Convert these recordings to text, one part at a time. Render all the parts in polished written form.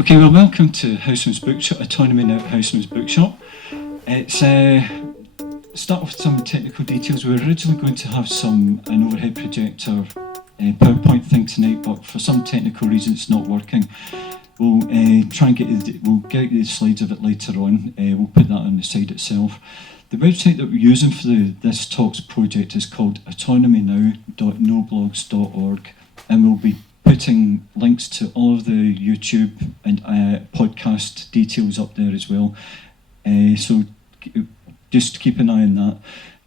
Okay, well, welcome to Housmans Bookshop, Autonomy now at Housmans Bookshop. It's start with some technical details. We were originally going to have an overhead projector PowerPoint thing tonight, but for some technical reasons it's not working. We'll try and we'll get the slides of it later on. We'll put that on the side itself. The website that we're using for this talks project is called autonomynow.noblogs.org, and we'll be putting links to all of the YouTube and podcast details up there as well. So just keep an eye on that.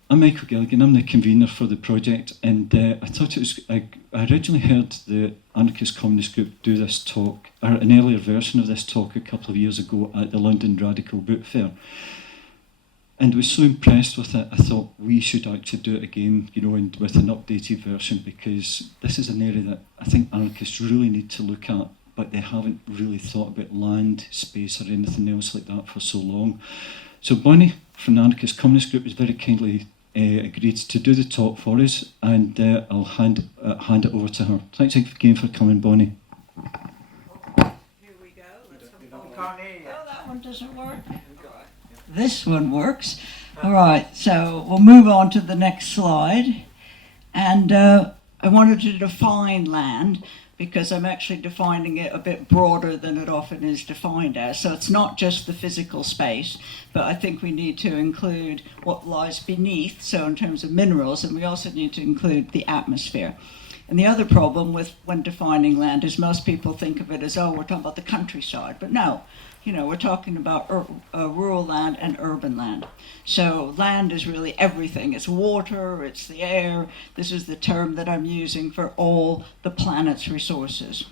I'm Michael Gilligan, I'm the convener for the project, and I thought it was, I originally heard the Anarchist Communist Group do this talk, or an earlier version of this talk a couple of years ago at the London Radical Book Fair. And was so impressed with it, I thought we should actually do it again, you know, and with an updated version, because this is an area that I think anarchists really need to look at, but they haven't really thought about land, space, or anything else like that for so long. So Bonnie from the Anarchist Communist Group has very kindly agreed to do the talk for us, and I'll hand it over to her. Thanks again for coming, Bonnie. Here we go. Let's have a look. Oh, that one doesn't work. This one works. All right, so we'll move on to the next slide. And I wanted to define land because I'm actually defining it a bit broader than it often is defined as. So it's not just the physical space, but I think we need to include what lies beneath, so in terms of minerals, and we also need to include the atmosphere. And the other problem with when defining land is most people think of it as, oh, we're talking about the countryside, but no. You know, we're talking about rural land and urban land. So land is really everything. It's water, it's the air. This is the term that I'm using for all the planet's resources.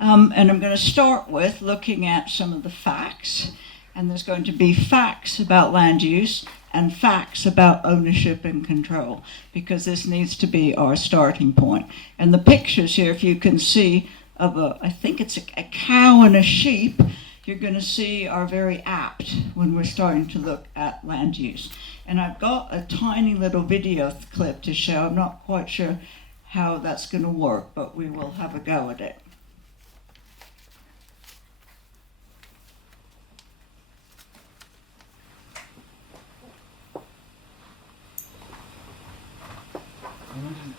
And I'm going to start with looking at some of the facts. And there's going to be facts about land use and facts about ownership and control, because this needs to be our starting point. And the pictures here, if you can see, of I think it's a cow and a sheep, you're going to see are very apt when we're starting to look at land use. And I've got a tiny little video clip to show. I'm not quite sure how that's going to work, but we will have a go at it.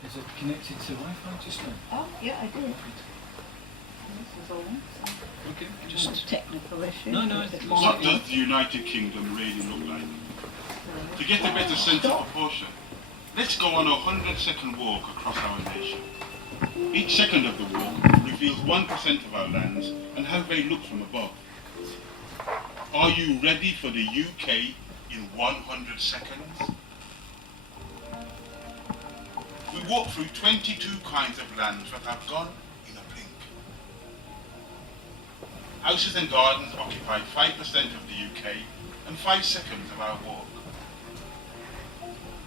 Is it connected to Wi-Fi just now? Oh, yeah, I did. This is all. Okay, Just a technical issue. No. What does the United Kingdom really look like? To get a better sense of proportion, let's go on a 100-second walk across our nation. Each second of the walk reveals 1% of our lands and how they look from above. Are you ready for the UK in 100 seconds? We walk through 22 kinds of lands that have gone in a blink. Houses and gardens occupy 5% of the UK and 5 seconds of our walk.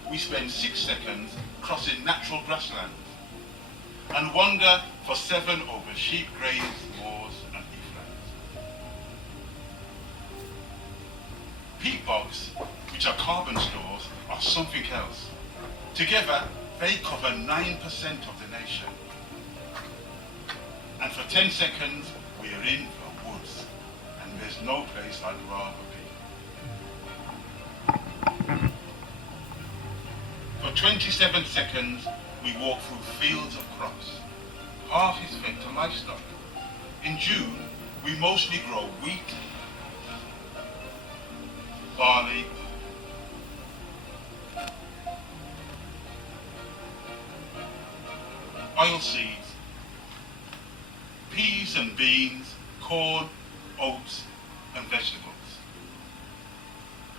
We spend 6 seconds crossing natural grasslands and wander for 7 over sheep graves, moors and heathlands. Peat bogs, which are carbon stores, are something else. Together, they cover 9% of the nation. And for 10 seconds, we are in the woods, and there's no place I'd rather be. For 27 seconds, we walk through fields of crops. Half is fed to livestock. In June, we mostly grow wheat, barley, oil seeds, peas and beans, corn, oats and vegetables.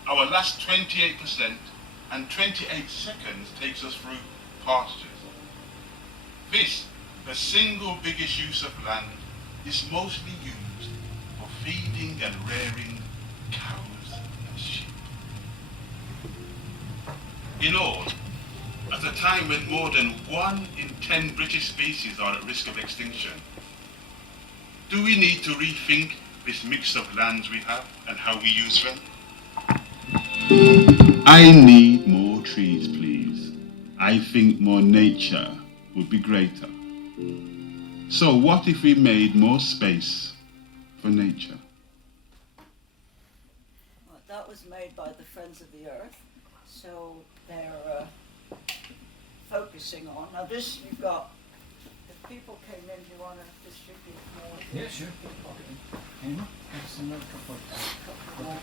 Our last 28% and 28 seconds takes us through pastures. This, the single biggest use of land, is mostly used for feeding and rearing cows and sheep. In all, at a time when more than 1 in 10 British species are at risk of extinction, do we need to rethink this mix of lands we have and how we use them? I need more trees, please. I think more nature would be greater. So what if we made more space for nature? Well, that was made by the Friends of the Earth, so they're focusing on. Now this you've got, if people came in, do you want to distribute more? Yeah, sure. That's another couple of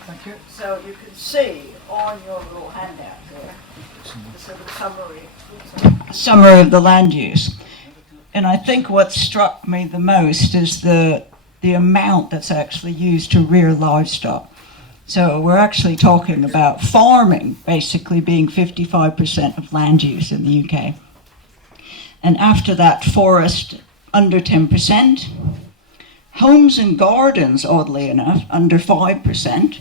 thank you. So you can see on your little handout there, the sort of summary of the land use. And I think what struck me the most is the amount that's actually used to rear livestock. So we're actually talking about farming basically being 55% of land use in the UK. And after that, forest under 10%. Homes and gardens, oddly enough, under 5%,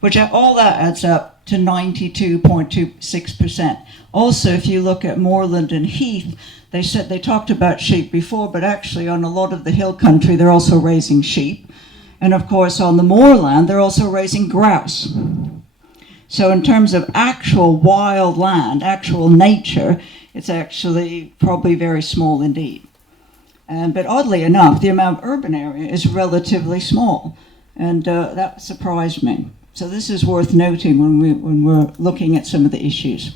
which all that adds up to 92.26%. Also, if you look at moorland and heath, they said they talked about sheep before, but actually on a lot of the hill country, they're also raising sheep. And of course, on the moorland, they're also raising grouse. So in terms of actual wild land, actual nature, it's actually probably very small indeed. But oddly enough, the amount of urban area is relatively small, and that surprised me. So this is worth noting when we're looking at some of the issues.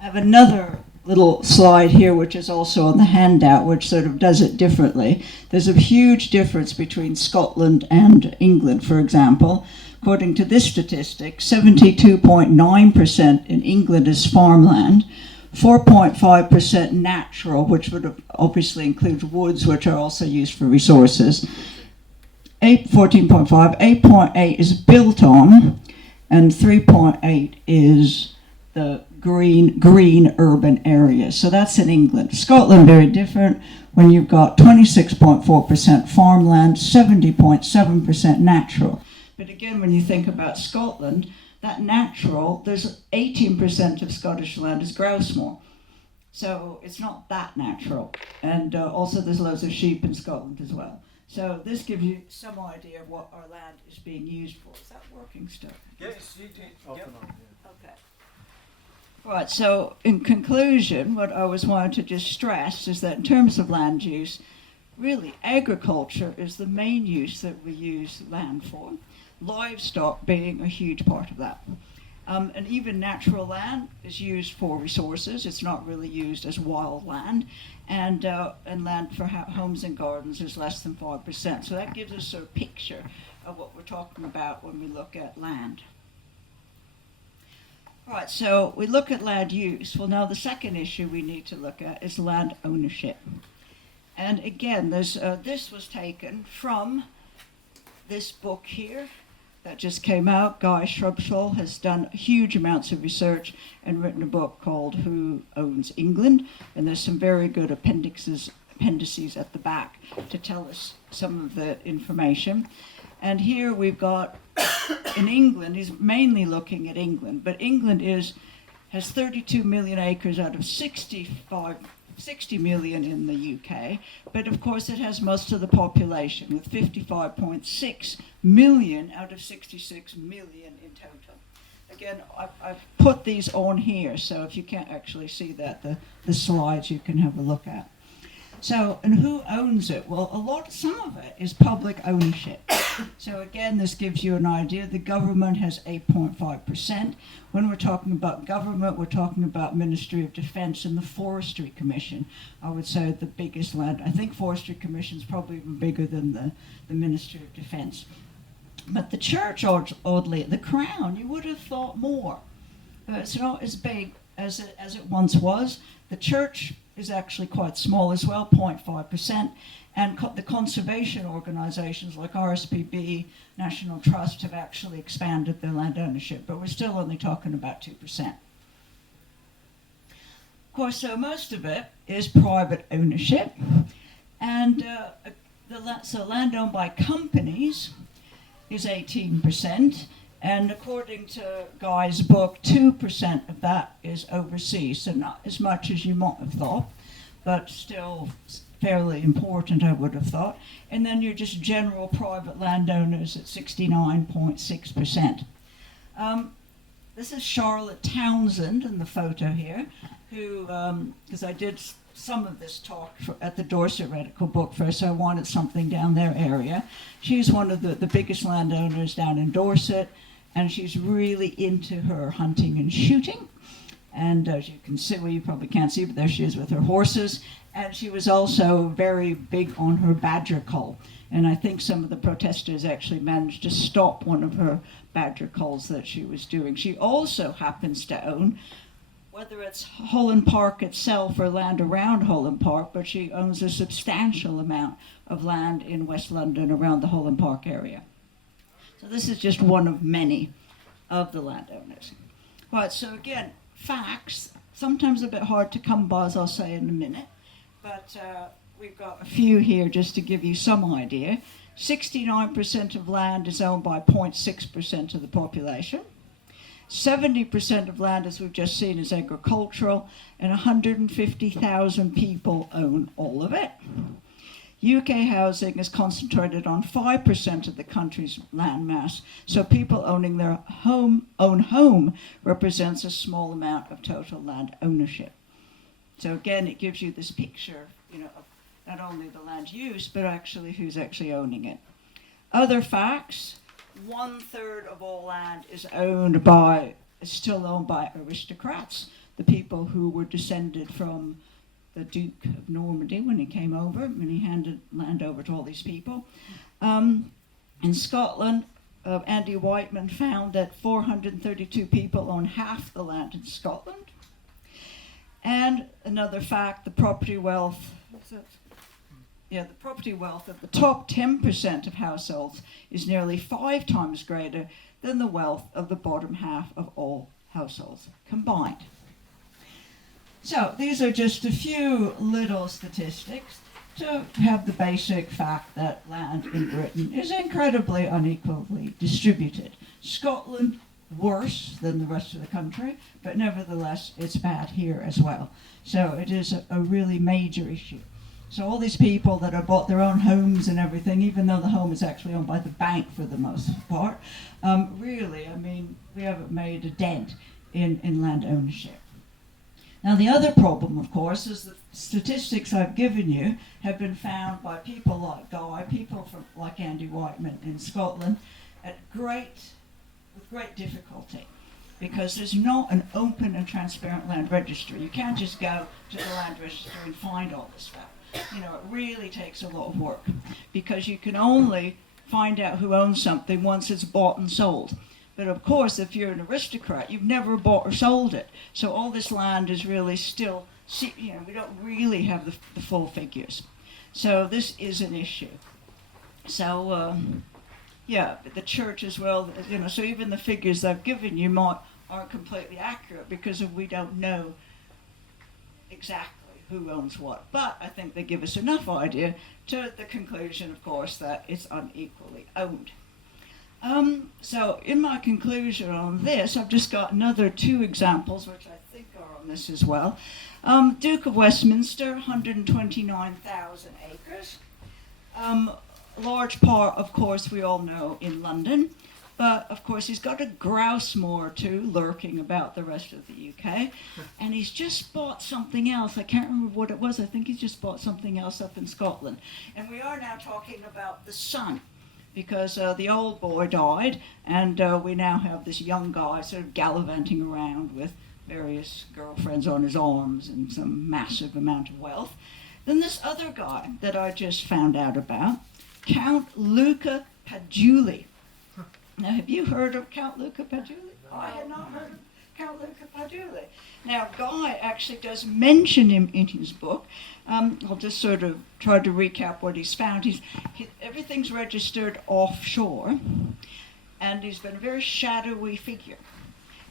I have another little slide here, which is also on the handout, which sort of does it differently. There's a huge difference between Scotland and England, for example. According to this statistic, 72.9% in England is farmland, 4.5% natural, which would obviously include woods, which are also used for resources. 14.5, 8.8 is built on, and 3.8 is the green urban areas. So that's in England. Scotland, very different, when you've got 26.4% farmland, 70.7% natural. But again, when you think about Scotland, that natural, there's 18% of Scottish land is grouse moor. So it's not that natural. And also there's loads of sheep in Scotland as well. So this gives you some idea of what our land is being used for. Is that working still? Yes, you did. Yep. Okay. Right, so in conclusion, what I was wanting to just stress is that in terms of land use, really agriculture is the main use that we use land for. Livestock being a huge part of that. And even natural land is used for resources. It's not really used as wild land. And land for homes and gardens is less than 5%. So that gives us a picture of what we're talking about when we look at land. Right, so we look at land use. Well, now the second issue we need to look at is land ownership. And again, this was taken from this book here that just came out. Guy Shrubsole has done huge amounts of research and written a book called Who Owns England? And there's some very good appendices at the back to tell us some of the information. And here we've got, in England, he's mainly looking at England, but England has 32 million acres out of 60 million in the UK, but of course it has most of the population with 55.6 million out of 66 million in total. Again, I've put these on here, so if you can't actually see that, the slides you can have a look at. So, and who owns it? Well, some of it is public ownership. So again, this gives you an idea. The government has 8.5%. When we're talking about government, we're talking about Ministry of Defence and the Forestry Commission. I would say the biggest land. I think Forestry Commission is probably even bigger than the Ministry of Defence. But the church, oddly, the Crown, you would have thought more. But it's not as big as it once was. The church is actually quite small as well, 0.5%. And the conservation organisations like RSPB, National Trust have actually expanded their land ownership, but we're still only talking about 2%. Of course, so most of it is private ownership, and so land owned by companies is 18%, and according to Guy's book, 2% of that is overseas, so not as much as you might have thought, but still fairly important, I would have thought. And then you're just general private landowners at 69.6%. This is Charlotte Townsend in the photo here, who, because I did some of this talk at the Dorset Radical Book Fair, so I wanted something down their area. She's one of the biggest landowners down in Dorset, and she's really into her hunting and shooting. And as you can see, well, you probably can't see, but there she is with her horses. And she was also very big on her badger cull. And I think some of the protesters actually managed to stop one of her badger culls that she was doing. She also happens to own, whether it's Holland Park itself or land around Holland Park, but she owns a substantial amount of land in West London around the Holland Park area. So this is just one of many of the landowners. Right, so again, facts, sometimes a bit hard to come by, as I'll say in a minute, but we've got a few here just to give you some idea. 69% of land is owned by 0.6% of the population. 70% of land, as we've just seen, is agricultural, and 150,000 people own all of it. UK housing is concentrated on 5% of the country's land mass, so people owning their own home represents a small amount of total land ownership. So again, it gives you this picture, of not only the land use, but actually who's actually owning it. Other facts: 1/3 of all land is still owned by aristocrats, the people who were descended from the Duke of Normandy when he came over, and he handed land over to all these people. In Scotland, Andy Wightman found that 432 people own half the land in Scotland. And another fact, the property wealth of the top 10% of households is nearly 5 times greater than the wealth of the bottom half of all households combined. So these are just a few little statistics to have the basic fact that land in Britain is incredibly unequally distributed. Scotland worse than the rest of the country, but nevertheless it's bad here as well. So it is a really major issue. So all these people that have bought their own homes and everything, even though the home is actually owned by the bank for the most part, we haven't made a dent in land ownership. Now the other problem, of course, is that statistics I've given you have been found by people like Guy, people like Andy Wightman in Scotland, with great difficulty, because there's not an open and transparent land registry. You can't just go to the land registry and find all this stuff. It really takes a lot of work, because you can only find out who owns something once it's bought and sold. But of course, if you're an aristocrat, you've never bought or sold it. So all this land is really still, we don't really have the full figures. So this is an issue. So, the church as well, so even the figures I've given you aren't completely accurate, because we don't know exactly who owns what. But I think they give us enough idea to the conclusion, of course, that it's unequally owned. So in my conclusion on this, I've just got another 2 examples, which I think are on this as well. Duke of Westminster, 129,000 acres. Large part, of course, we all know in London. But, of course, he's got a grouse moor, too, lurking about the rest of the UK. And he's just bought something else. I can't remember what it was. I think he's just bought something else up in Scotland. And we are now talking about the son, because the old boy died, and we now have this young guy sort of gallivanting around with various girlfriends on his arms and some massive amount of wealth. Then this other guy that I just found out about, Count Luca Paduli. Now, have you heard of Count Luca Paduli? I had not heard of Count Luca Paduli. Now, Guy actually does mention him in his book. I'll just sort of try to recap what he's found. Everything's registered offshore, and he's been a very shadowy figure.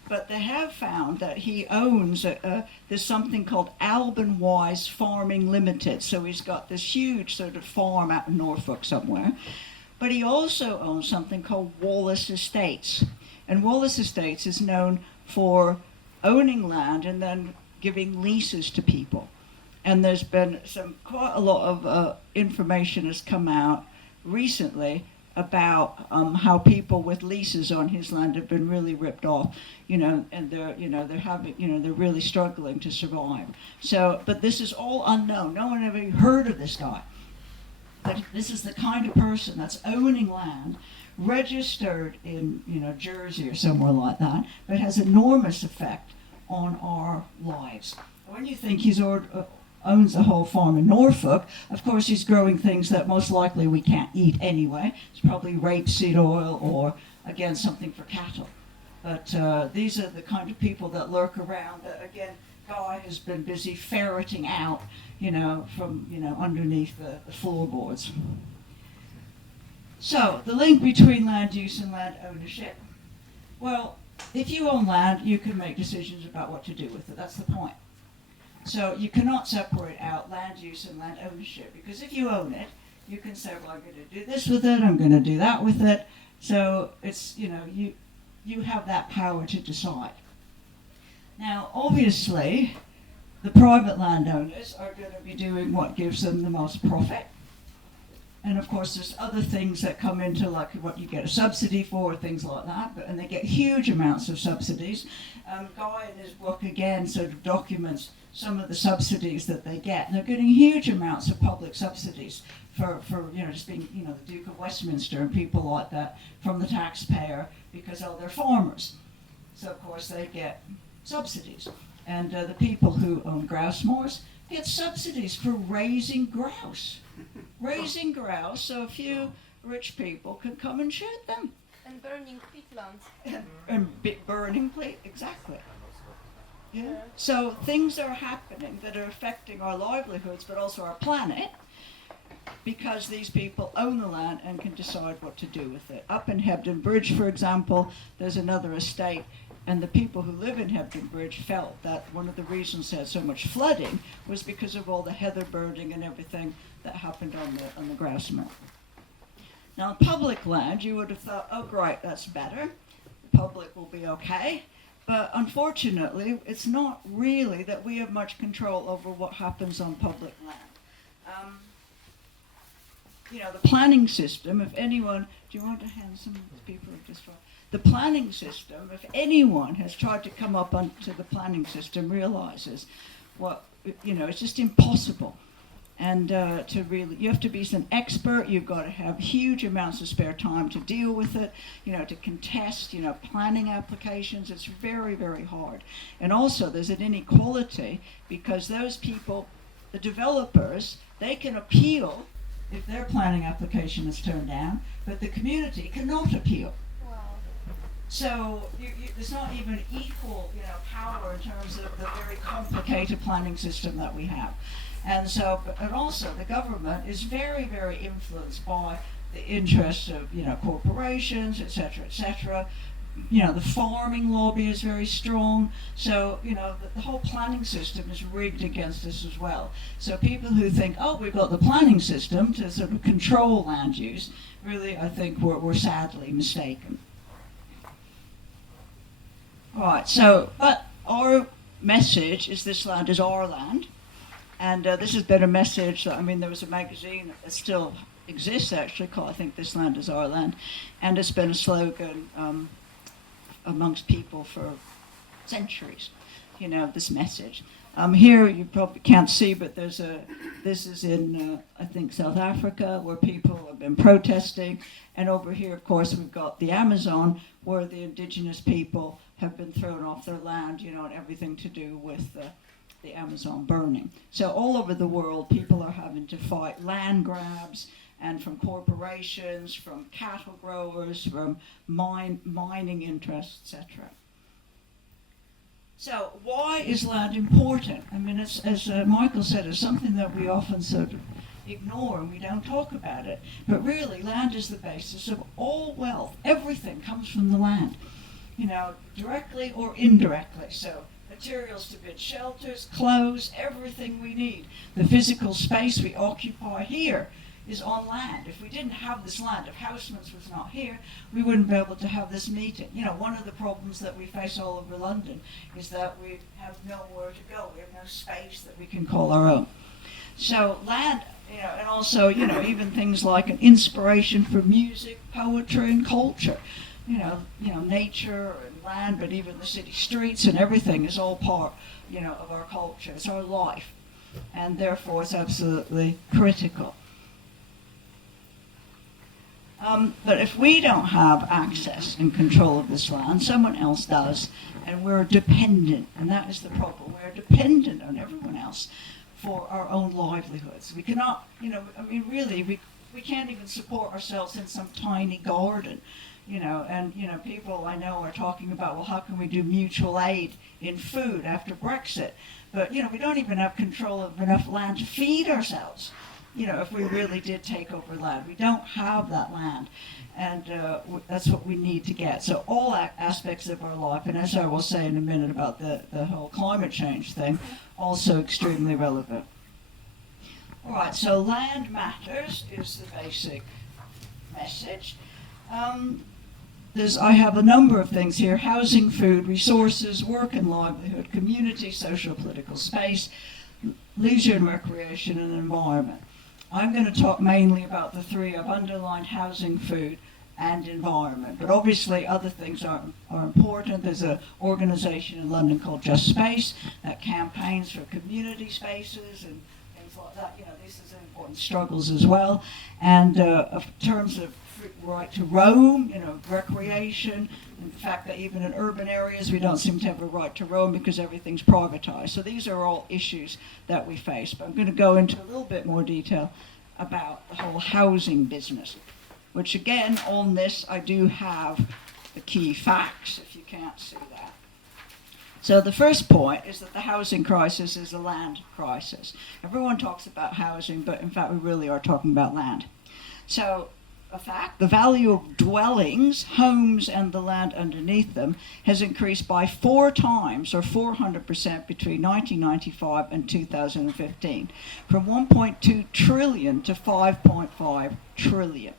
But they have found that he owns, there's something called Alban Wise Farming Limited. So he's got this huge sort of farm out in Norfolk somewhere. But he also owns something called Wallace Estates. And Wallace Estates is known for owning land and then giving leases to people. And there's been quite a lot of information has come out recently about how people with leases on his land have been really ripped off, and they're really struggling to survive. So, but this is all unknown. No one ever heard of this guy. But this is the kind of person that's owning land, registered in Jersey or somewhere like that, but has enormous effect on our lives. When you think he's owns a whole farm in Norfolk, of course he's growing things that most likely we can't eat anyway. It's probably rapeseed oil or, again, something for cattle. But these are the kind of people that lurk around that, again, Guy has been busy ferreting out, from, underneath the floorboards. So, the link between land use and land ownership. Well, if you own land, you can make decisions about what to do with it. That's the point. So you cannot separate out land use and land ownership, because if you own it, you can say, well, I'm going to do this with it, I'm going to do that with it. So it's, you have that power to decide. Now, obviously, the private landowners are going to be doing what gives them the most profit. And of course, there's other things that come into, like what you get a subsidy for, things like that, and they get huge amounts of subsidies. Guy in his book, again, sort of documents some of the subsidies that they get. And they're getting huge amounts of public subsidies for just being, the Duke of Westminster and people like that from the taxpayer, because, they're farmers. So, of course, they get subsidies. And the people who own grouse moors get subsidies for raising grouse. Raising grouse, so a few rich people can come and shoot them. And burning peatlands. And burning exactly. Yeah. So things are happening that are affecting our livelihoods, but also our planet, because these people own the land and can decide what to do with it. Up in Hebden Bridge, for example, there's another estate, and the people who live in Hebden Bridge felt that one of the reasons they had so much flooding was because of all the heather burning and everything that happened on the grass mill. Now, on public land, you would have thought, oh, great, that's better. The public will be okay. But unfortunately, it's not really that we have much control over what happens on public land. The planning system, if anyone, do you want to hand some of these people just for? The planning system, if anyone has tried to come up onto the planning system, realizes it's just impossible. And you have to be an expert. You've got to have huge amounts of spare time to deal with it, to contest, planning applications. It's very, very hard. And also there's an inequality, because those people, the developers, they can appeal if their planning application is turned down, but the community cannot appeal. Wow. So there's not even equal, power in terms of the very complicated planning system that we have. And so, and also the government is very, very influenced by the interests of, corporations, et cetera, the farming lobby is very strong. So, the whole planning system is rigged against us as well. So people who think, oh, we've got the planning system to sort of control land use, really, I think we're sadly mistaken. All right, so, but our message is this land is our land. And this has been a message that, there was a magazine that still exists, actually, called, I think, This Land is Our Land. And it's been a slogan amongst people for centuries, this message. Here, you probably can't see, but this is in, I think, South Africa, where people have been protesting. And over here, of course, we've got the Amazon, where the indigenous people have been thrown off their land, and everything to do with the Amazon burning. So all over the world, people are having to fight land grabs, and from corporations, from cattle growers, from mining interests, etc. So why is land important? It's, as Michael said, it's something that we often sort of ignore and we don't talk about it. But really, land is the basis of all wealth. Everything comes from the land, directly or indirectly. So materials to build shelters, clothes, everything we need. The physical space we occupy here is on land. If we didn't have this land, if Housmans was not here, we wouldn't be able to have this meeting. One of the problems that we face all over London is that we have nowhere to go. We have no space that we can call our own. So land And also, even things like an inspiration for music, poetry, and culture. Nature and land, but even the city streets and everything is all part, of our culture. It's our life, and therefore it's absolutely critical. But if we don't have access and control of this land, someone else does, and we're dependent, and that is the problem. We're dependent on everyone else for our own livelihoods. We cannot, really, we can't even support ourselves in some tiny garden, and, people I know are talking about, well, how can we do mutual aid in food after Brexit? But, we don't even have control of enough land to feed ourselves. If we really did take over land. We don't have that land, and that's what we need to get. So all aspects of our life, and as I will say in a minute about the whole climate change thing, also extremely relevant. All right, so land matters is the basic message. I have a number of things here: housing, food, resources, work and livelihood, community, social, political space, leisure and recreation, and environment. I'm going to talk mainly about the three. I've underlined housing, food, and environment. But obviously other things are important. There's an organization in London called Just Space that campaigns for community spaces and things like that. These are important struggles as well. And in terms of right to roam, recreation, and the fact that even in urban areas we don't seem to have a right to roam because everything's privatized. So these are all issues that we face. But I'm going to go into a little bit more detail about the whole housing business, which again, on this I do have the key facts, if you can't see that. So the first point is that the housing crisis is a land crisis. Everyone talks about housing, but in fact we really are talking about land. So a fact, the value of dwellings, homes, and the land underneath them has increased by 4 times, or 400%, between 1995 and 2015, from 1.2 trillion to 5.5 trillion.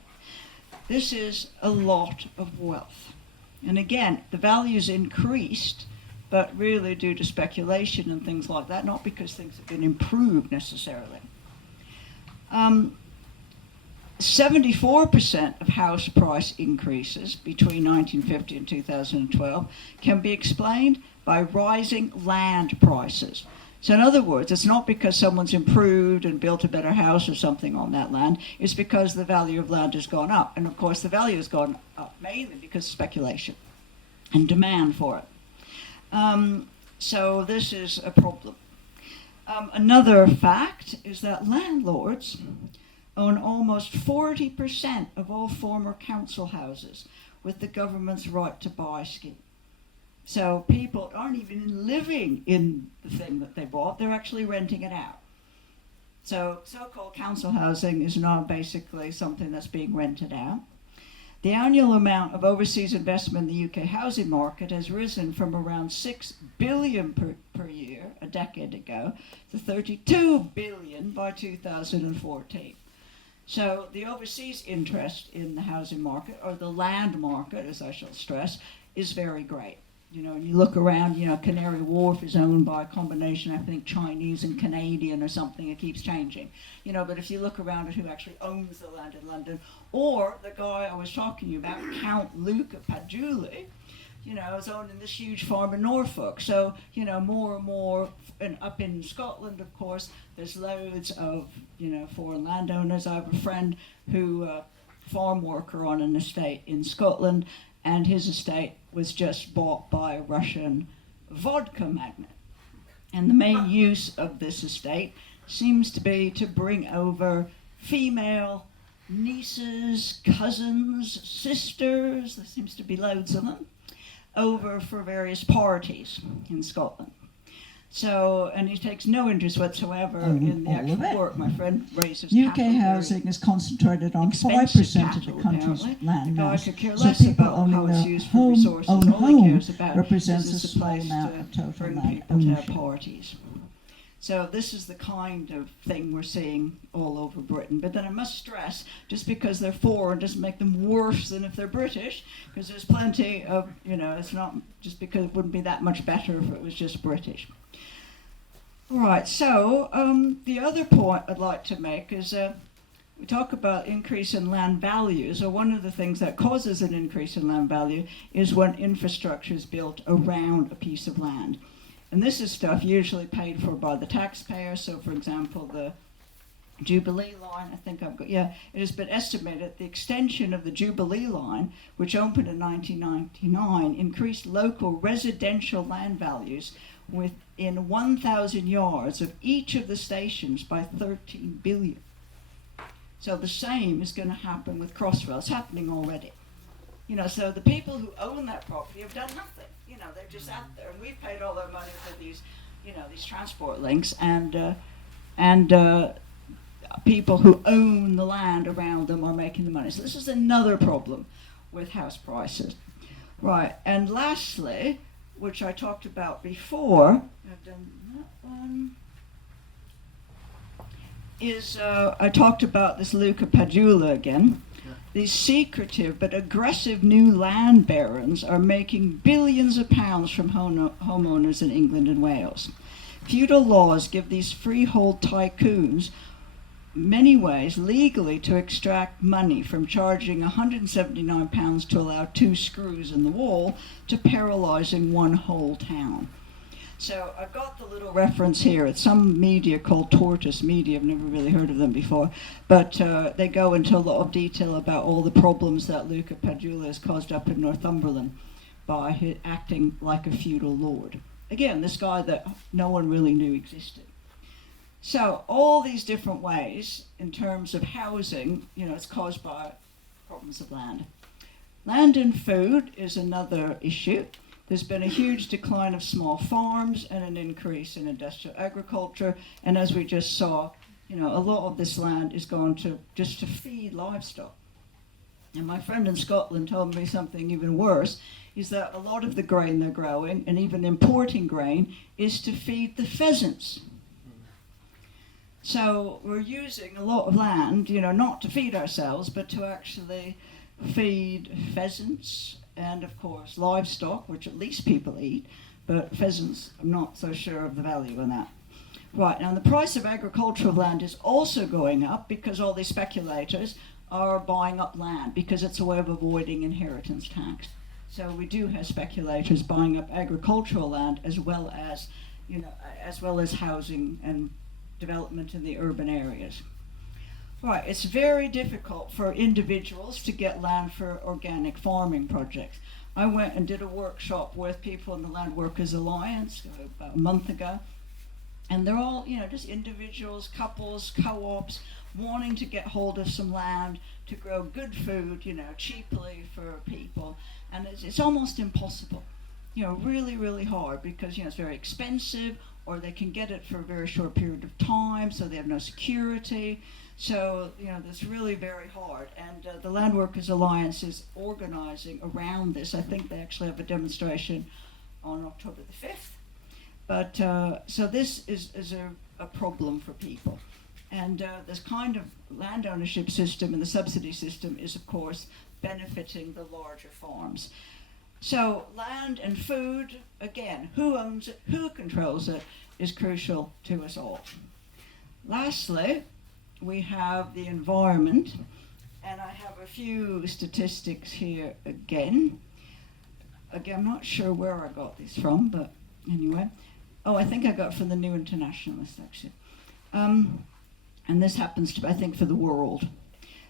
This is a lot of wealth. And again, the value's increased, but really due to speculation and things like that, not because things have been improved necessarily. 74% of house price increases between 1950 and 2012 can be explained by rising land prices. So in other words, it's not because someone's improved and built a better house or something on that land, it's because the value of land has gone up. And of course the value has gone up mainly because of speculation and demand for it. So this is a problem. Another fact is that landlords own almost 40% of all former council houses with the government's right to buy scheme. So people aren't even living in the thing that they bought, they're actually renting it out. So so-called council housing is now basically something that's being rented out. The annual amount of overseas investment in the UK housing market has risen from around 6 billion per year a decade ago to 32 billion by 2014. So the overseas interest in the housing market, or the land market, as I shall stress, is very great. And you look around, Canary Wharf is owned by a combination, I think, Chinese and Canadian or something. It keeps changing. But if you look around at who actually owns the land in London, or the guy I was talking to you about, Count Luca Paduli, is owning this huge farm in Norfolk. So, more and more, and up in Scotland, of course, there's loads of, foreign landowners. I have a friend who, farm worker on an estate in Scotland, and his estate was just bought by a Russian vodka magnate. And the main use of this estate seems to be to bring over female nieces, cousins, sisters, there seems to be loads of them, over for various parties in Scotland. So, and he takes no interest whatsoever in the actual work. My friend raises UK housing is concentrated on 5% of the country's land mass, so people owning their own home represents a small amount of total land ownership. Parties. So this is the kind of thing we're seeing all over Britain. But then I must stress, just because they're foreign doesn't make them worse than if they're British, because there's plenty of, it's not just because it wouldn't be that much better if it was just British. All right, so the other point I'd like to make is we talk about increase in land values, or one of the things that causes an increase in land value is when infrastructure is built around a piece of land. And this is stuff usually paid for by the taxpayer. So, for example, the Jubilee line, I think I've got, yeah, it has been estimated the extension of the Jubilee line, which opened in 1999, increased local residential land values within 1,000 yards of each of the stations by 13 billion. So the same is going to happen with Crossrail. It's happening already. You know, so the people who own that property have done nothing. You know, they're just out there, and we've paid all their money for these, you know, these transport links, and people who own the land around them are making the money. So this is another problem with house prices. Right, and lastly, which I talked about before, I've done that one, is I talked about this Luca Padula again. These secretive but aggressive new land barons are making billions of pounds from homeowners in England and Wales. Feudal laws give these freehold tycoons many ways legally to extract money, from charging £179 to allow 2 screws in the wall to paralysing one whole town. So I've got the little reference here. It's some media called Tortoise Media. I've never really heard of them before. But they go into a lot of detail about all the problems that Luca Padula has caused up in Northumberland by acting like a feudal lord. Again, this guy that no one really knew existed. So all these different ways in terms of housing, you know, it's caused by problems of land. Land and food is another issue. There's been a huge decline of small farms and an increase in industrial agriculture. And as we just saw, you know, a lot of this land is going to just to feed livestock. And my friend in Scotland told me something even worse, is that a lot of the grain they're growing, and even importing grain, is to feed the pheasants. So we're using a lot of land, you know, not to feed ourselves, but to actually feed pheasants and, of course, livestock, which at least people eat, but pheasants, I'm not so sure of the value in that. Right, now the price of agricultural land is also going up because all these speculators are buying up land because it's a way of avoiding inheritance tax. So we do have speculators buying up agricultural land as well as, you know, as well as housing and development in the urban areas. Right, it's very difficult for individuals to get land for organic farming projects. I went and did a workshop with people in the Land Workers Alliance about a month ago, and they're all, you know, just individuals, couples, co-ops, wanting to get hold of some land to grow good food, you know, cheaply for people, and it's almost impossible. You know, really, really hard because, you know, it's very expensive, or they can get it for a very short period of time, so they have no security. So, you know, that's really very hard. And the Land Workers Alliance is organizing around this. I think they actually have a demonstration on October the 5th. But, so this is a problem for people. And this kind of land ownership system and the subsidy system is, of course, benefiting the larger farms. So land and food, again, who owns it, who controls it, is crucial to us all. Lastly, we have the environment, and I have a few statistics here again. Again, I'm not sure where I got these from, but anyway. Oh, I think I got it from the New Internationalist, actually. And this happens to, I think, for the world.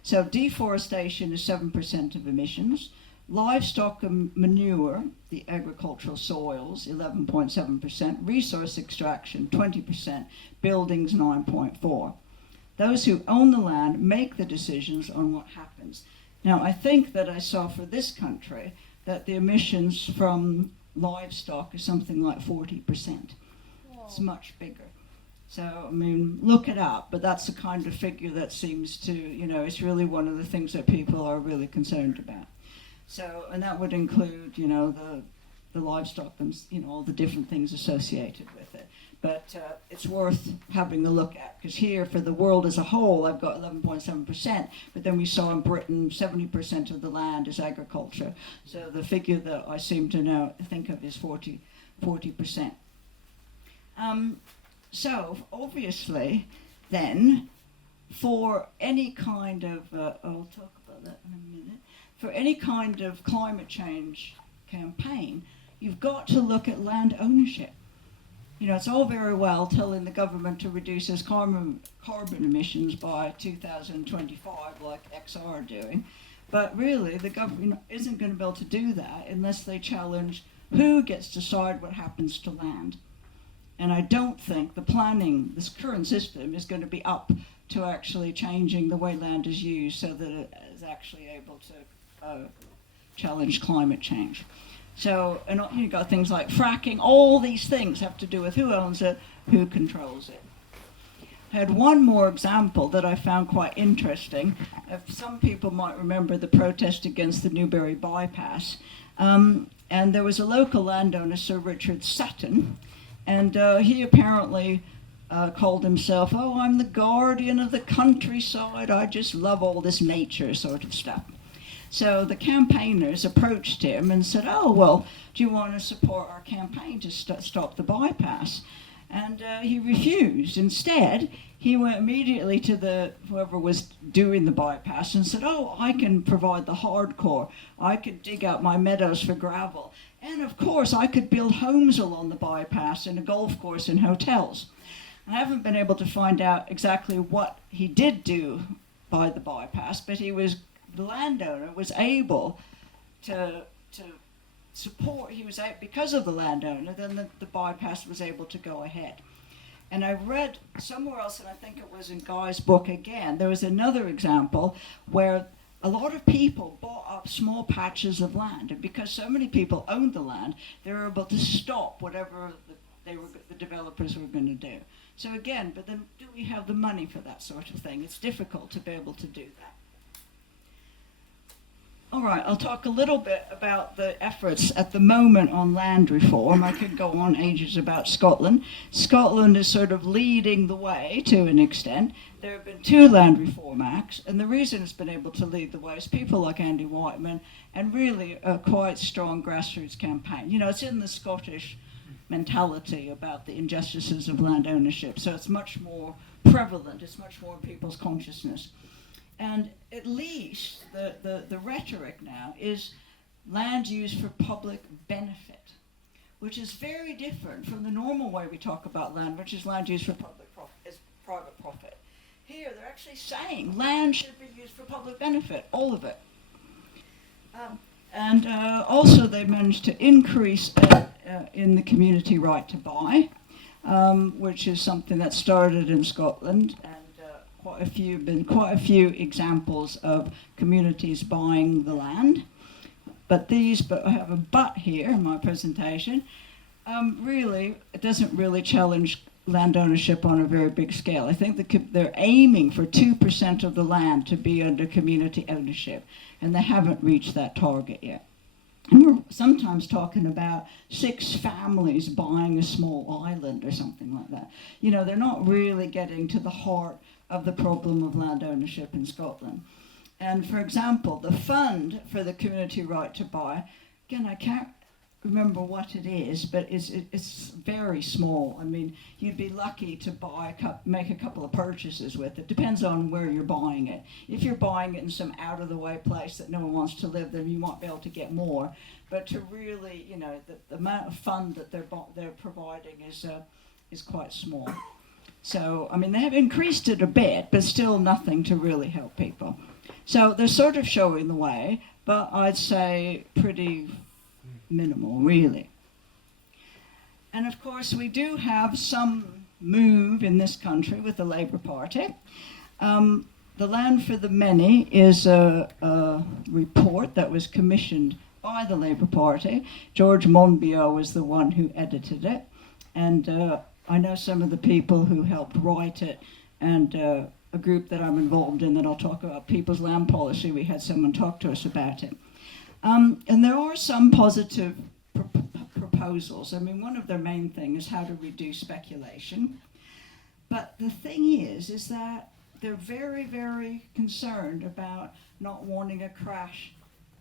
So deforestation is 7% of emissions. Livestock and manure, the agricultural soils, 11.7%. Resource extraction, 20%. Buildings, 9.4%. Those who own the land make the decisions on what happens. Now, I think that I saw for this country that the emissions from livestock is something like 40%. Whoa. It's much bigger. So, I mean, look it up, but that's the kind of figure that seems to, you know, it's really one of the things that people are really concerned about. So, and that would include, you know, the livestock and, you know, all the different things associated with it. But it's worth having a look at, because here for the world as a whole, I've got 11.7%, but then we saw in Britain 70% of the land is agriculture. So the figure that I seem to now think of is 40%. So obviously, then, for any kind of, I'll talk about that in a minute, for any kind of climate change campaign, you've got to look at land ownership. You know, it's all very well telling the government to reduce its carbon emissions by 2025, like XR are doing, but really the government isn't going to be able to do that unless they challenge who gets to decide what happens to land. And I don't think the planning, this current system, is going to be up to actually changing the way land is used so that it is actually able to challenge climate change. So, and you've got things like fracking, all these things have to do with who owns it, who controls it. I had one more example that I found quite interesting. Some people might remember the protest against the Newbury bypass. And there was a local landowner, Sir Richard Sutton, and he apparently called himself, "Oh, I'm the guardian of the countryside, I just love all this nature," sort of stuff. So the campaigners approached him and said, "Oh, well, do you want to support our campaign to stop the bypass?" And he refused. Instead, he went immediately to whoever was doing the bypass and said, "Oh, I can provide the hardcore. I could dig out my meadows for gravel. And of course, I could build homes along the bypass and a golf course and hotels." I haven't been able to find out exactly what he did do by the bypass, but the landowner was able to support, because of the landowner, then the bypass was able to go ahead. And I read somewhere else, and I think it was in Guy's book again, there was another example where a lot of people bought up small patches of land, and because so many people owned the land, they were able to stop whatever the developers were going to do. So again, but then do we have the money for that sort of thing? It's difficult to be able to do that. All right, I'll talk a little bit about the efforts at the moment on land reform. I could go on ages about Scotland. Scotland is sort of leading the way to an extent. There have been 2 land reform acts, and the reason it's been able to lead the way is people like Andy Wightman and really a quite strong grassroots campaign. You know, it's in the Scottish mentality about the injustices of land ownership, so it's much more prevalent, it's much more in people's consciousness. And at least the rhetoric now is land used for public benefit, which is very different from the normal way we talk about land, which is land used for public profit, as private profit. Here they're actually saying land should be used for public benefit, all of it. And also they managed to increase in the community right to buy, which is something that started in Scotland. Quite a few examples of communities buying the land, but I have a but here in my presentation. Really, it doesn't really challenge land ownership on a very big scale. I think they're aiming for 2% of the land to be under community ownership, and they haven't reached that target yet. And we're sometimes talking about 6 families buying a small island or something like that. You know, they're not really getting to the heart of the problem of land ownership in Scotland. And for example, the fund for the community right to buy, again, I can't remember what it is, but it's very small. I mean, you'd be lucky to make a couple of purchases with it. Depends on where you're buying it. If you're buying it in some out-of-the-way place that no one wants to live, then you might be able to get more. But to really, you know, the amount of fund that they're providing is quite small. So, I mean, they have increased it a bit, but still nothing to really help people. So they're sort of showing the way, but I'd say pretty minimal, really. And of course, we do have some move in this country with the Labour Party. The Land for the Many is a report that was commissioned by the Labour Party. George Monbiot was the one who edited it. And I know some of the people who helped write it, and a group that I'm involved in that I'll talk about, People's Land Policy. We had someone talk to us about it. And there are some positive proposals. I mean, one of their main things is how to reduce speculation. But the thing is that they're very, very concerned about not wanting a crash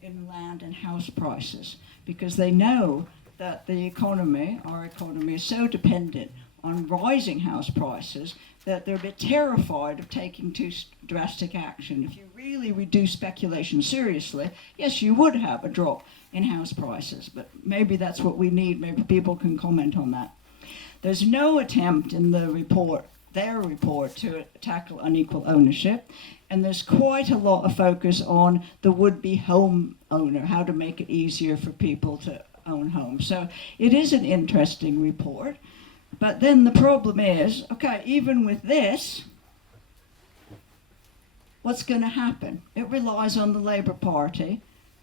in land and house prices, because they know that our economy is so dependent on rising house prices that they're a bit terrified of taking too drastic action. If you really reduce speculation seriously, yes, you would have a drop in house prices, but maybe that's what we need. Maybe people can comment on that. There's no attempt in the report, their report, to tackle unequal ownership, and there's quite a lot of focus on the would-be home owner, how to make it easier for people to own homes. So it is an interesting report, but then the problem is, okay, even with this, what's going to happen? It relies on the Labour Party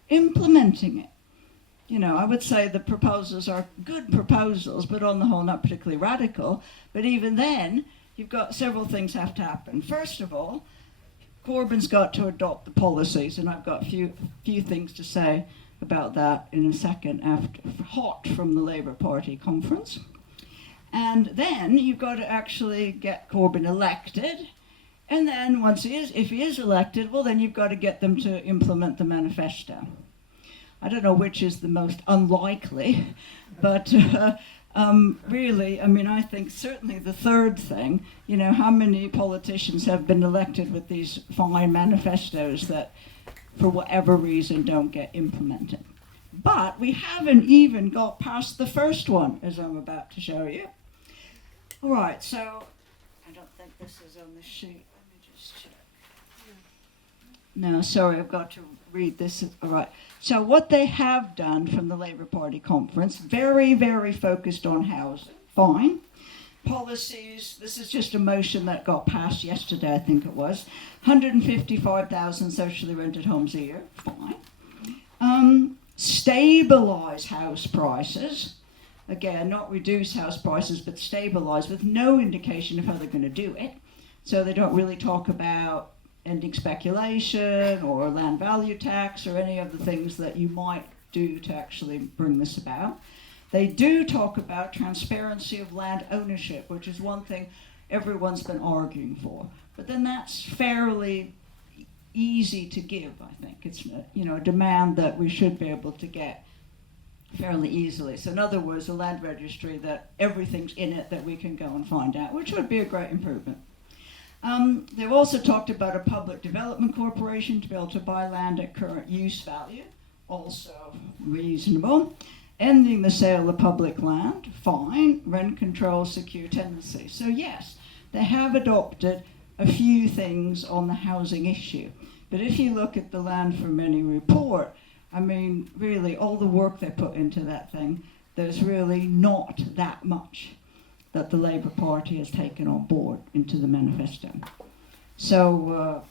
implementing it. You know, I would say the proposals are good proposals, but on the whole not particularly radical. But even then, you've got several things have to happen. First of all, Corbyn's got to adopt the policies, and I've got a few things to say about that in a second, after hot from the Labour Party conference. And then you've got to actually get Corbyn elected, and then once if he is elected, well, then you've got to get them to implement the manifesto. I don't know which is the most unlikely, but really, I mean, I think certainly the third thing, you know, how many politicians have been elected with these fine manifestos that, for whatever reason, don't get implemented. But we haven't even got past the first one, as I'm about to show you. All right, so I don't think this is on the sheet. Let me just check. No, sorry, I've got to read this. All right. So what they have done from the Labour Party conference, very, very focused on housing. Fine. Policies, this is just a motion that got passed yesterday, I think it was. 155,000 socially rented homes a year. Fine. Stabilise house prices. Again, not reduce house prices, but stabilise with no indication of how they're going to do it. So they don't really talk about ending speculation or land value tax or any of the things that you might do to actually bring this about. They do talk about transparency of land ownership, which is one thing everyone's been arguing for. But then that's fairly easy to give, I think. It's a demand that we should be able to get fairly easily. So in other words, a land registry that everything's in it that we can go and find out, which would be a great improvement. They've also talked about a public development corporation to be able to buy land at current use value, also reasonable. Ending the sale of public land, fine. Rent control, secure tenancy. So yes, they have adopted a few things on the housing issue. But if you look at the Land for Many report, I mean, really, all the work they put into that thing, there's really not that much that the Labour Party has taken on board into the manifesto. So,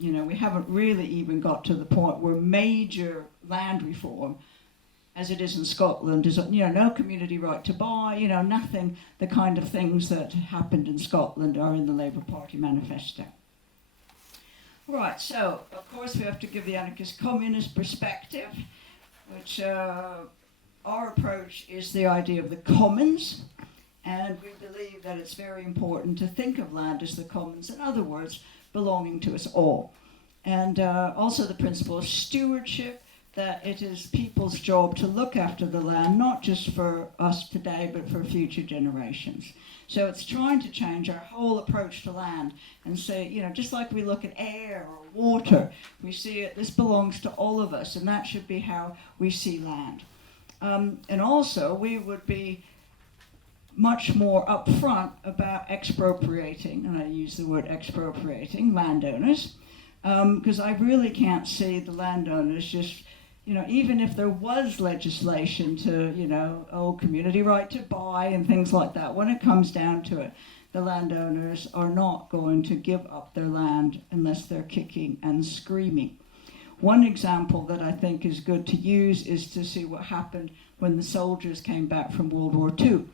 we haven't really even got to the point where major land reform, as it is in Scotland, is, no community right to buy, nothing, the kind of things that happened in Scotland are in the Labour Party manifesto. Right, so, of course, we have to give the anarchist communist perspective, which our approach is the idea of the commons. And we believe that it's very important to think of land as the commons, in other words, belonging to us all. And also the principle of stewardship, that it is people's job to look after the land, not just for us today, but for future generations. So it's trying to change our whole approach to land and say, just like we look at air or water, we see it, this belongs to all of us, and that should be how we see land. And also, we would be much more upfront about expropriating, and I use the word expropriating, landowners, because I really can't see the landowners just, even if there was legislation to, community right to buy and things like that, when it comes down to it, the landowners are not going to give up their land unless they're kicking and screaming. One example that I think is good to use is to see what happened when the soldiers came back from World War II.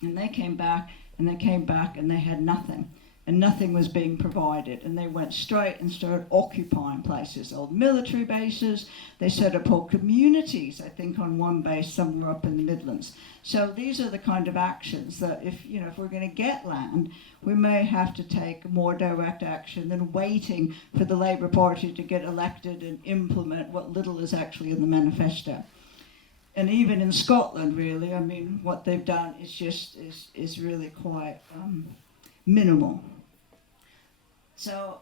And they came back, and they had nothing. And nothing was being provided. And they went straight and started occupying places, old military bases. They set up whole communities, I think, on one base somewhere up in the Midlands. So these are the kind of actions that if we're going to get land, we may have to take more direct action than waiting for the Labour Party to get elected and implement what little is actually in the manifesto. and even in Scotland, really, I mean, what they've done is really quite minimal. So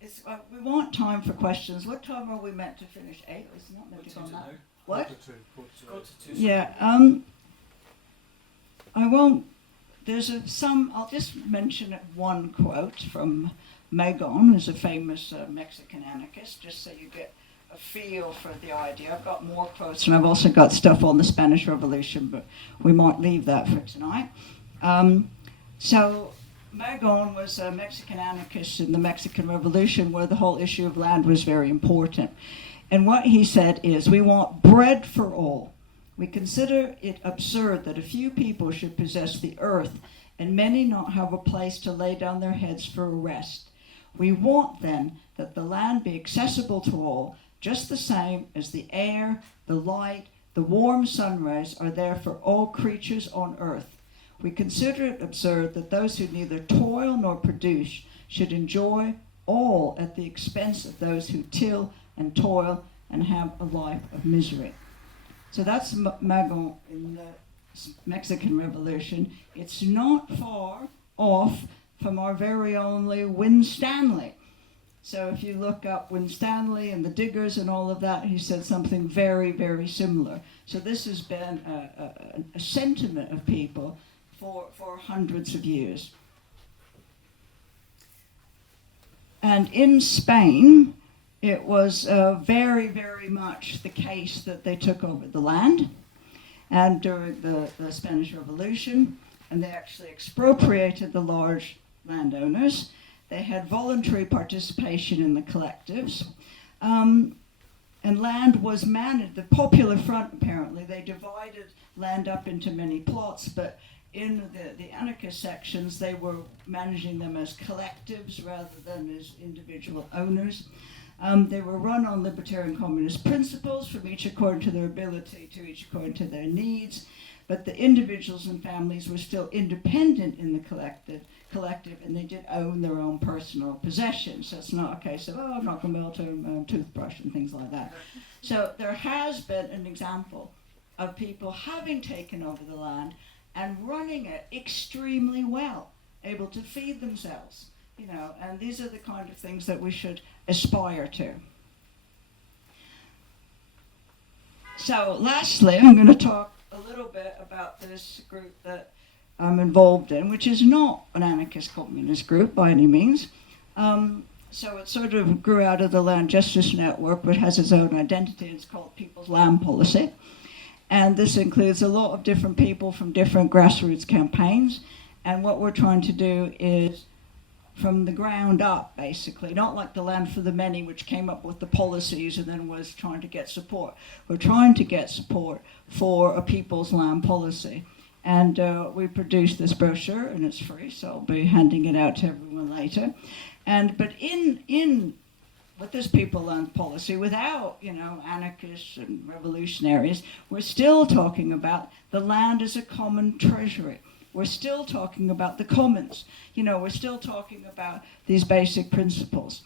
we want time for questions. What time are we meant to finish? 8? It's not meant to go on that. What? Quarter to 2. Yeah. I won't. There's some. I'll just mention one quote from Magon, who's a famous Mexican anarchist, just so you get a feel for the idea. I've got more quotes, and I've also got stuff on the Spanish Revolution, but we might leave that for tonight. So Magon was a Mexican anarchist in the Mexican Revolution, where the whole issue of land was very important. And what he said is, we want bread for all. We consider it absurd that a few people should possess the earth and many not have a place to lay down their heads for a rest. We want, then, that the land be accessible to all, just the same as the air, the light, the warm sun rays are there for all creatures on earth. We consider it absurd that those who neither toil nor produce should enjoy all at the expense of those who till and toil and have a life of misery. So that's Magon in the Mexican Revolution. It's not far off from our very own Winstanley. So if you look up Winstanley and the Diggers and all of that, he said something very, very similar. So this has been a sentiment of people for hundreds of years. And in Spain, it was very, very much the case that they took over the land, and during the Spanish Revolution, and they actually expropriated the large landowners. They had voluntary participation in the collectives, and land was managed. The Popular Front, apparently, they divided land up into many plots, but in the anarchist sections, they were managing them as collectives rather than as individual owners. They were run on libertarian communist principles, from each according to their ability to each according to their needs, but the individuals and families were still independent in the collective, and they did own their own personal possessions. So it's not a case of, I'm not going to be able to own my own toothbrush and things like that. So there has been an example of people having taken over the land and running it extremely well, able to feed themselves, and these are the kind of things that we should aspire to. So lastly, I'm going to talk a little bit about this group that I'm involved in, which is not an anarchist communist group by any means. So it sort of grew out of the Land Justice Network, which has its own identity. It's called People's Land Policy. And this includes a lot of different people from different grassroots campaigns. And what we're trying to do is from the ground up, basically, not like the Land for the Many, which came up with the policies and then was trying to get support. We're trying to get support for a people's land policy. And we produced this brochure, and it's free, so I'll be handing it out to everyone later. But in with this people's land policy, without anarchists and revolutionaries, we're still talking about the land as a common treasury. We're still talking about the commons. We're still talking about these basic principles.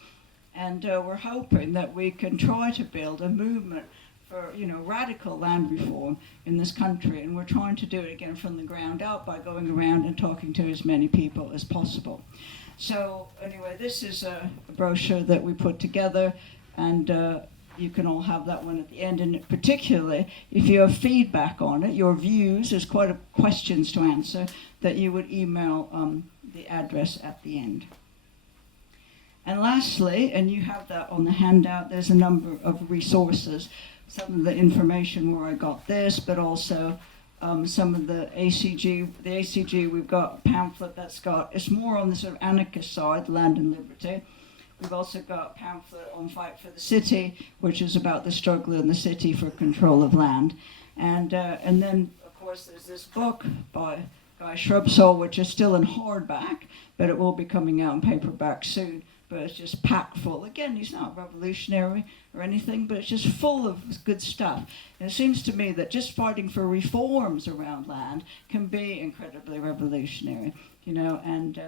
And we're hoping that we can try to build a movement for, radical land reform in this country. And we're trying to do it again from the ground up by going around and talking to as many people as possible. So anyway, this is a brochure that we put together, and you can all have that one at the end. And particularly, if you have feedback on it, your views, there's quite a questions to answer, that you would email the address at the end. And lastly, and you have that on the handout, there's a number of resources, some of the information where I got this, but also some of the ACG. The ACG, we've got a pamphlet it's more on the sort of anarchist side, Land and Liberty. We've also got a pamphlet on Fight for the City, which is about the struggle in the city for control of land. And then, of course, there's this book by Guy Shrubsole, which is still in hardback, but it will be coming out in paperback soon. But it's just packed full. Again, he's not revolutionary or anything, but it's just full of good stuff. And it seems to me that just fighting for reforms around land can be incredibly revolutionary, and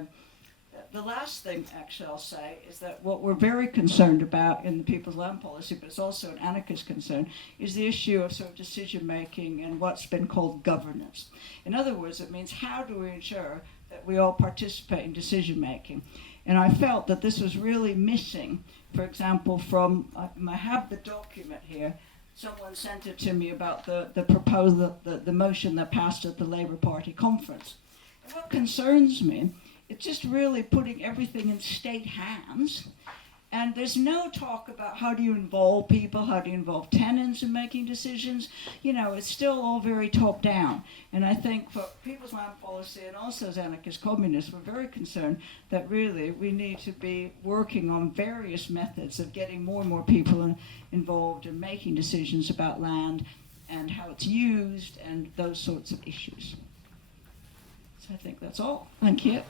The last thing, actually, I'll say is that what we're very concerned about in the People's Land Policy, but it's also an anarchist concern, is the issue of sort of decision making and what's been called governance. In other words, it means how do we ensure that we all participate in decision making? And I felt that this was really missing, for example, from, I have the document here, someone sent it to me about the proposal, the motion that passed at the Labour Party conference. And what concerns me, it's just really putting everything in state hands, and there's no talk about how do you involve people, how do you involve tenants in making decisions. You know, it's still all very top down. And I think for People's Land Policy and also as anarchist communists, we're very concerned that really we need to be working on various methods of getting more and more people involved in making decisions about land and how it's used and those sorts of issues. So I think that's all. Thank you.